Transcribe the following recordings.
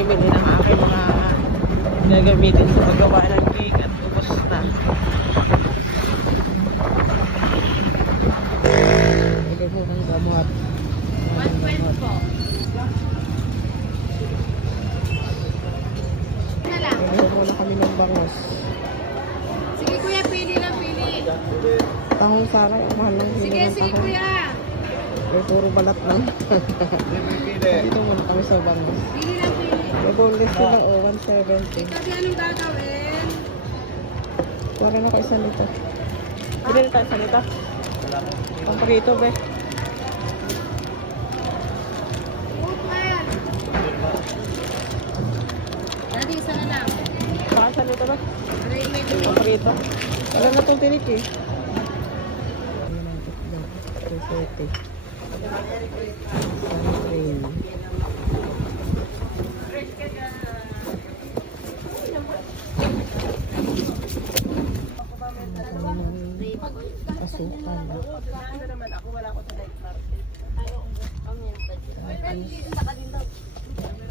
bumibili ng aking mga gagamitin sa paggawa ng cake at ubos na. Ito po ng gamot. 120 po. Ito kami ng bangos. Sige kuya, pili lang, pili. Tahong saray, ang mahal ng. Sige, sige kuya. Ay, puro balat lang. Dito muna kami sa Bangus. May boneless ko lang, oh, 170. Sabi, anong gagawin? Lagyan ako isa nito. Pwede nito, isa nito. Pampagito, be. Daddy, isa na lang. Baka isa nito ba? Pampagito. Alam na itong tinik eh. 170. Asukan.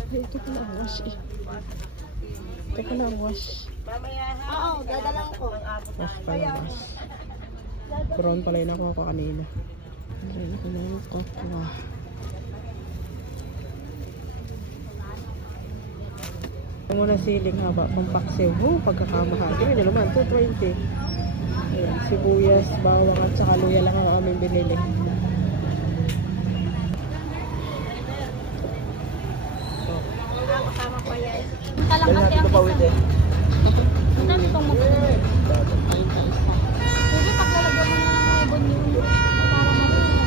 Ito ko na ang wash eh. Ito ko na ang wash. Oo, dadalang ko. Wash pala wash. Brown pala yung nakuha ko kanina. Ito. Ito muna siling haba, pampaksiw. Oh, pagkakamahal. Ganyan naman, 220. Ayan, sibuyas, bawang at saka luya lang ang aming binili. Kalangkati ang isa. Ang dami pang maganda. Pwede paglalagyan mo na ng mga ibon yun. Para mabilis.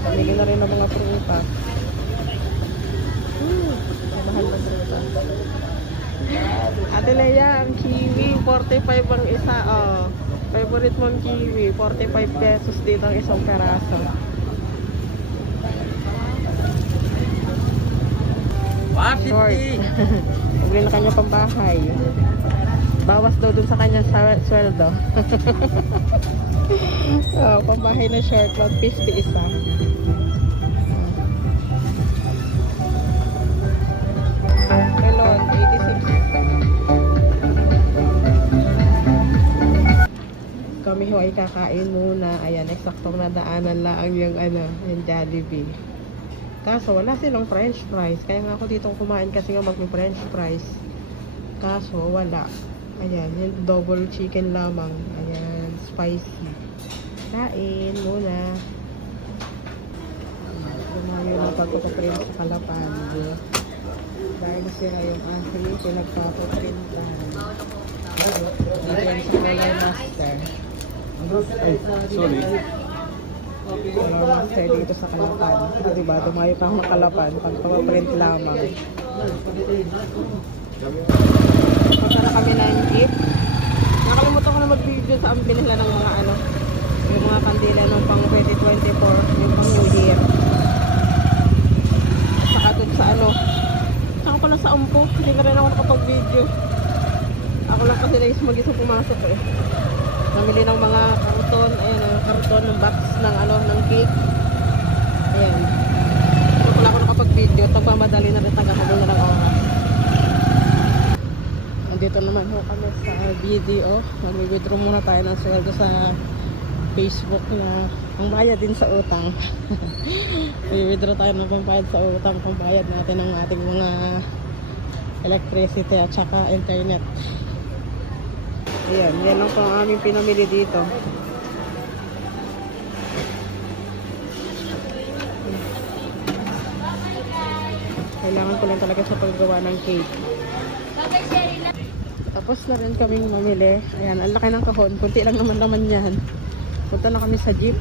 Pamili na rin ng mga prutas. Hmm, ang mahal ng prutas. Ate Leia, ang kiwi, 45 ang isa. Oh. Favorite mong kiwi, 45 pesos dito ang isang peraso. Short. Bili na kanya pambahay. Bawas daw dun sa kanya sa sweldo. oh, pambahay na short, 150 isa. Kami ho ay kakain muna. Ayan, eksaktong nadaanan lang yung ano, yung Jollibee. Kaso wala silang french fries. Kaya nga ako dito kumain kasi nga magmi french fries. Kaso wala. Ayan, yung double chicken lamang. Ayan, spicy. Kain muna. Lumayo na pagpapaprint sa kalapan. Dahil sila yung aking pinagpapaprintan. Dito yung sa Color Master. Sorry. Master dito sa Kalapan. Diba, dumayo pa akong Kalapan. Pagpapaprint lamang. Punta na kami ng jeep. Nakalimutan ko na mag-video sa ang binila ng mga ano, yung mga kandila ng pang 2024, yung pang New Year. Saka dun sa ano, saka ko lang sa umpo, hindi na rin ako nakapag-video. Ako lang kasi nais mag-isa pumasok eh. Namili ng mga karton, ayun, ang karton ng box ng ano, ng cake. Ayan. Hindi ko lang ako nakapag-video, tagpamadali na rin tagahabol na ng oras. Andito naman ho kami sa video. Mag-withdraw muna tayo ng sweldo sa Facebook na pangbayad din sa utang. Mag-withdraw tayo ng pambayad sa utang, pambayad natin ng ating mga electricity at saka internet. Ayan, yan lang po ang aming pinamili dito. Kailangan ko lang talaga sa paggawa ng cake. Tapos na rin kaming mamili. Ayan, ang laki ng kahon. Kunti lang naman naman yan. Punta na kami sa jeep.